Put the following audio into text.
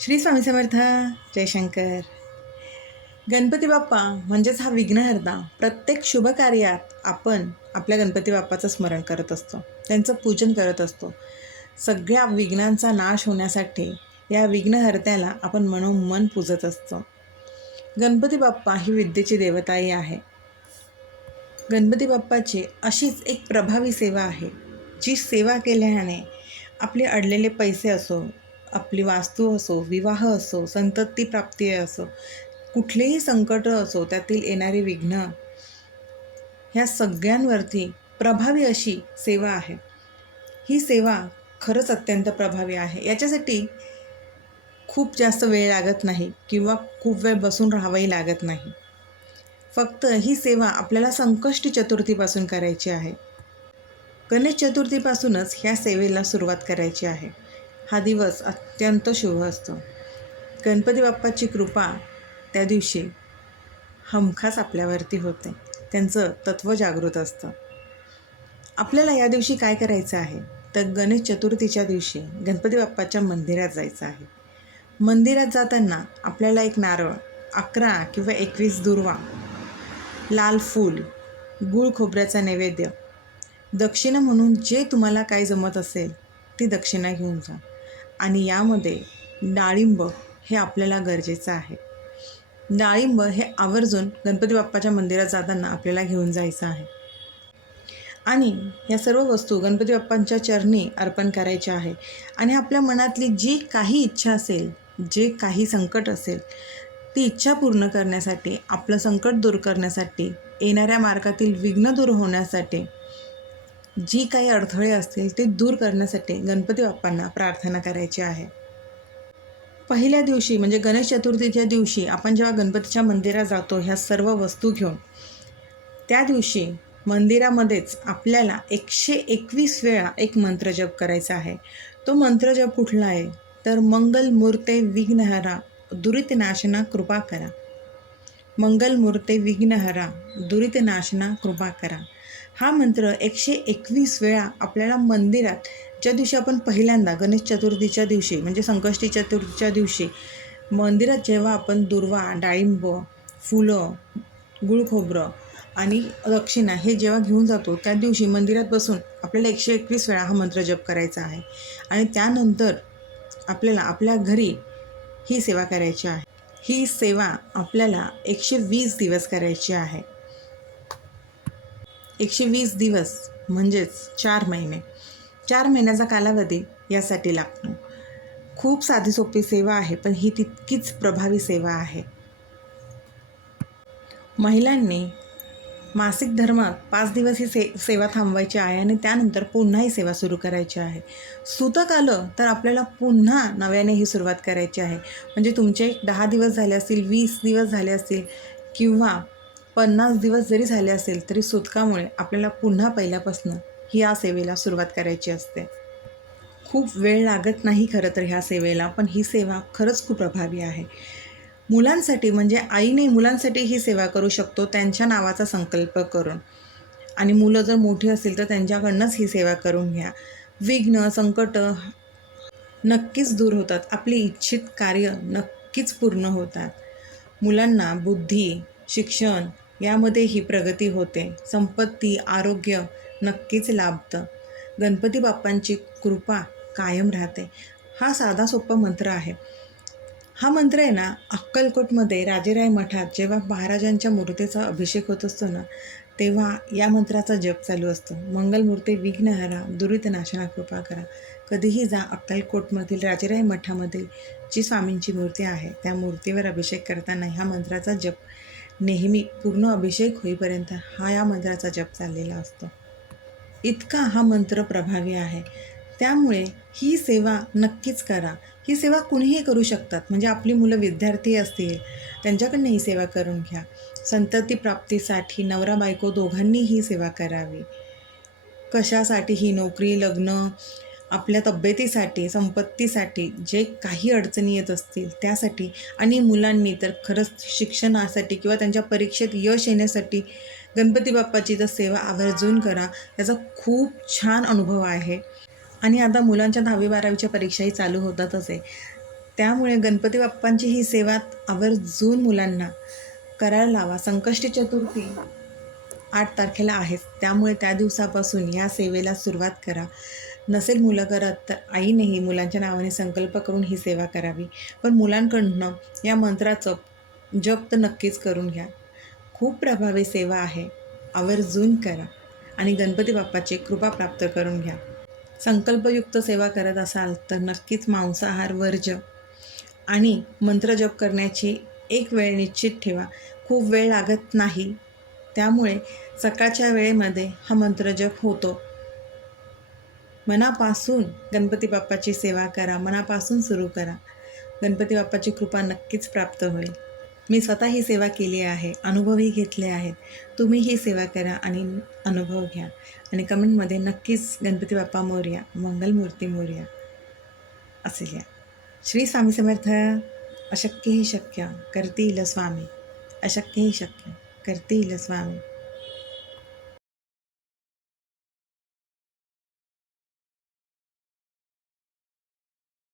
श्री स्वामी समर्थ जयशंकर गणपती बाप्पा म्हणजेच हा विघ्नहर्ता प्रत्येक शुभ कार्यात आपण आपल्या गणपती बाप्पाचं स्मरण करत असतो. त्यांचं पूजन करत असतो. सगळ्या विघ्नांचा नाश होण्यासाठी या विघ्नहर्त्याला आपण मनोमन पूजत असतो. गणपती बाप्पा ही विद्येची देवताही आहे. गणपती बाप्पाची अशीच एक प्रभावी सेवा आहे जी सेवा केल्याने आपले अडलेले पैसे असो आपली वास्तू असो विवाह असो संतती प्राप्ती असो कुठलेही संकट असो त्यातील येणारी विघ्न ह्या सगळ्यांवरती प्रभावी अशी सेवा आहे. ही सेवा खरंच अत्यंत प्रभावी आहे. याच्यासाठी खूप जास्त वेळ लागत नाही किंवा खूप वेळ बसून राहावंही लागत नाही. फक्त ही सेवा आपल्याला संकष्टी चतुर्थीपासून करायची आहे. गणेश चतुर्थीपासूनच ह्या सेवेला सुरुवात करायची आहे. हा दिवस अत्यंत शुभ असतो. गणपती बाप्पाची कृपा त्या दिवशी हमखास आपल्यावरती होते. त्यांचं तत्त्व जागृत असतं. आपल्याला या दिवशी काय करायचं आहे? तर गणेश चतुर्थीच्या दिवशी गणपती बाप्पाच्या मंदिरात जायचं आहे. मंदिरात जाताना आपल्याला एक नारळ अकरा किंवा एकवीस दुर्वा लाल फूल गूळ खोबऱ्याचा नैवेद्य दक्षिणा म्हणून जे तुम्हाला काय जमत असेल ती दक्षिणा घेऊन जा. आणि यामध्ये डाळिंब हे आपल्याला गरजेचं आहे. डाळिंब हे आवर्जून गणपती बाप्पाच्या मंदिरात जाताना आपल्याला घेऊन जायचं आहे. आणि या सर्व वस्तू गणपती बाप्पांच्या चरणी अर्पण करायच्या आहे. आणि आपल्या मनातली जी काही इच्छा असेल जे काही संकट असेल ती इच्छा पूर्ण करण्यासाठी आपलं संकट दूर करण्यासाठी येणाऱ्या मार्गातील विघ्न दूर होण्यासाठी जी काही अडथळे असतील ते दूर करण्यासाठी गणपती बाप्पांना प्रार्थना करायची आहे. पहिल्या दिवशी म्हणजे गणेश चतुर्थीच्या दिवशी आपण जेव्हा गणपतीच्या मंदिरात जातो ह्या सर्व वस्तू घेऊन त्या दिवशी मंदिरामध्येच आपल्याला एकशे एकवीस वेळा एक मंत्रजप करायचा आहे. तो मंत्रजप कुठला आहे? तर मंगल मूर्ते विघ्नहरा दुरित नाशना कृपा करा. मंगलमूर्ते विघ्नहरा दुरितनाशना कृपा करा. हा मंत्र एकशे एकवीस वेळा आपल्याला मंदिरात ज्या दिवशी आपण पहिल्यांदा गणेश चतुर्थीच्या दिवशी म्हणजे संकष्टी चतुर्थीच्या दिवशी मंदिरात जेव्हा आपण दुर्वा डाळिंब फुलं गुळखोबरं आणि दक्षिणा हे जेव्हा घेऊन जातो त्या दिवशी मंदिरात बसून आपल्याला एकशे एकवीस वेळा हा मंत्र जप करायचा आहे. आणि त्यानंतर आपल्याला आपल्या घरी ही सेवा करायची आहे. ही सेवा आपल्याला एकशे वीस दिवस करायची आहे. एकशे वीस दिवस म्हणजेच चार महिने. चार महिन्याचा कालावधी यासाठी लागतो. खूप साधी सोपी सेवा आहे पण ही तितकीच प्रभावी सेवा आहे. महिलांनी मासिक धर्म पाच दिवस ही से सेवा थांबवायची आहे आणि त्यानंतर पुन्हा ही सेवा सुरू करायची आहे. सुतक आलं तर आपल्याला पुन्हा नव्याने ही सुरुवात करायची आहे. म्हणजे तुमचे दहा दिवस झाले असतील वीस दिवस झाले असतील किंवा पन्नास दिवस जरी झाले असेल तरी सुतकामुळे आपल्याला पुन्हा पहिल्यापासून ही या सेवेला सुरुवात करायची असते. खूप वेळ लागत नाही खरं तर ह्या सेवेला पण ही सेवा खरंच खूप प्रभावी आहे. मुलांसाठी म्हणजे आईने मुलांसाठी ही सेवा करू शकतो त्यांच्या नावाचा संकल्प करून. आणि मुलं जर मोठी असतील तर त्यांच्याकडनंच ही सेवा करून घ्या. विघ्न संकट नक्कीच दूर होतात. आपली इच्छित कार्य नक्कीच पूर्ण होतात. मुलांना बुद्धी शिक्षण यामध्ये ही प्रगती होते. संपत्ती आरोग्य नक्कीच लाभतं. गणपती बाप्पांची कृपा कायम राहते. हा साधा सोपा मंत्र आहे. हा मंत्र आहे ना अक्कलकोटमध्ये राजेराय मठात जेव्हा महाराजांच्या मूर्तीचा अभिषेक होत असतो ना तेव्हा या मंत्राचा जप चालू असतो. मंगलमूर्ती विघ्नहरा दुरित नाशना कृपा करा. कधीही जा अक्कलकोटमधील राजेराय मठामधील जी स्वामींची मूर्ती आहे त्या मूर्तीवर अभिषेक करताना ह्या मंत्राचा जप नेहमी पूर्ण अभिषेक होईपर्यंत हा या मंत्राचा जप चाललेला असतो. इतका हा मंत्र प्रभावी आहे. त्यामुळे ही सेवा नक्कीच करा. ही सेवा कुणीही करू शकतात. म्हणजे आपली मुलं विद्यार्थी असतील त्यांच्याकडनं ही सेवा करून घ्या. संतती प्राप्तीसाठी नवरा बायको दोघांनी ही सेवा करावी. कशासाठी ही नोकरी लग्न आपल्या तब्येतीसाठी संपत्तीसाठी जे काही अडचणी येत असतील त्यासाठी आणि मुलांनी तर खरंच शिक्षणासाठी किंवा त्यांच्या परीक्षेत यश येण्यासाठी गणपती बाप्पाची तर सेवा आवर्जून करा. त्याचा खूप छान अनुभव आहे. आणि आता मुलांच्या दहावी बारावीच्या परीक्षाही चालू होतातच आहे. त्यामुळे गणपती बाप्पांची ही सेवा आवर्जून मुलांना करायला लावा. संकष्टी चतुर्थी आठ तारखेला आहेच. त्यामुळे त्या दिवसापासून या सेवेला सुरुवात करा. नसेल मुलं करत तर आईनेही मुलांच्या नावाने संकल्प करून ही सेवा करावी. पण मुलांकडनं या मंत्राचं जप तर नक्कीच करून घ्या. खूप प्रभावी सेवा आहे. आवर्जून करा आणि गणपती बाप्पाची कृपा प्राप्त करून घ्या. संकल्पयुक्त सेवा करत असाल तर नक्कीच मांसाहार वर्ज आणि मंत्रजप करण्याची एक वेळ निश्चित ठेवा. खूप वेळ लागत नाही. त्यामुळे सकाळच्या वेळेमध्ये हा मंत्रजप होतो. मनापासून गणपती बाप्पाची सेवा करा. मनापासून सुरू करा. गणपती बाप्पाची कृपा नक्कीच प्राप्त होईल. मी स्वतः ही सेवा केली आहे अनुभवही घेतले आहेत. तुम्ही ही सेवा करा आणि अनुभव घ्या. आणि कमेंटमध्ये नक्कीच गणपती बाप्पा मोर्या मंगलमूर्ती मोर्या असे लिहा. श्री स्वामी समर्थ अशक्यही शक्य करतील स्वामी. अशक्यही शक्य करतील स्वामी.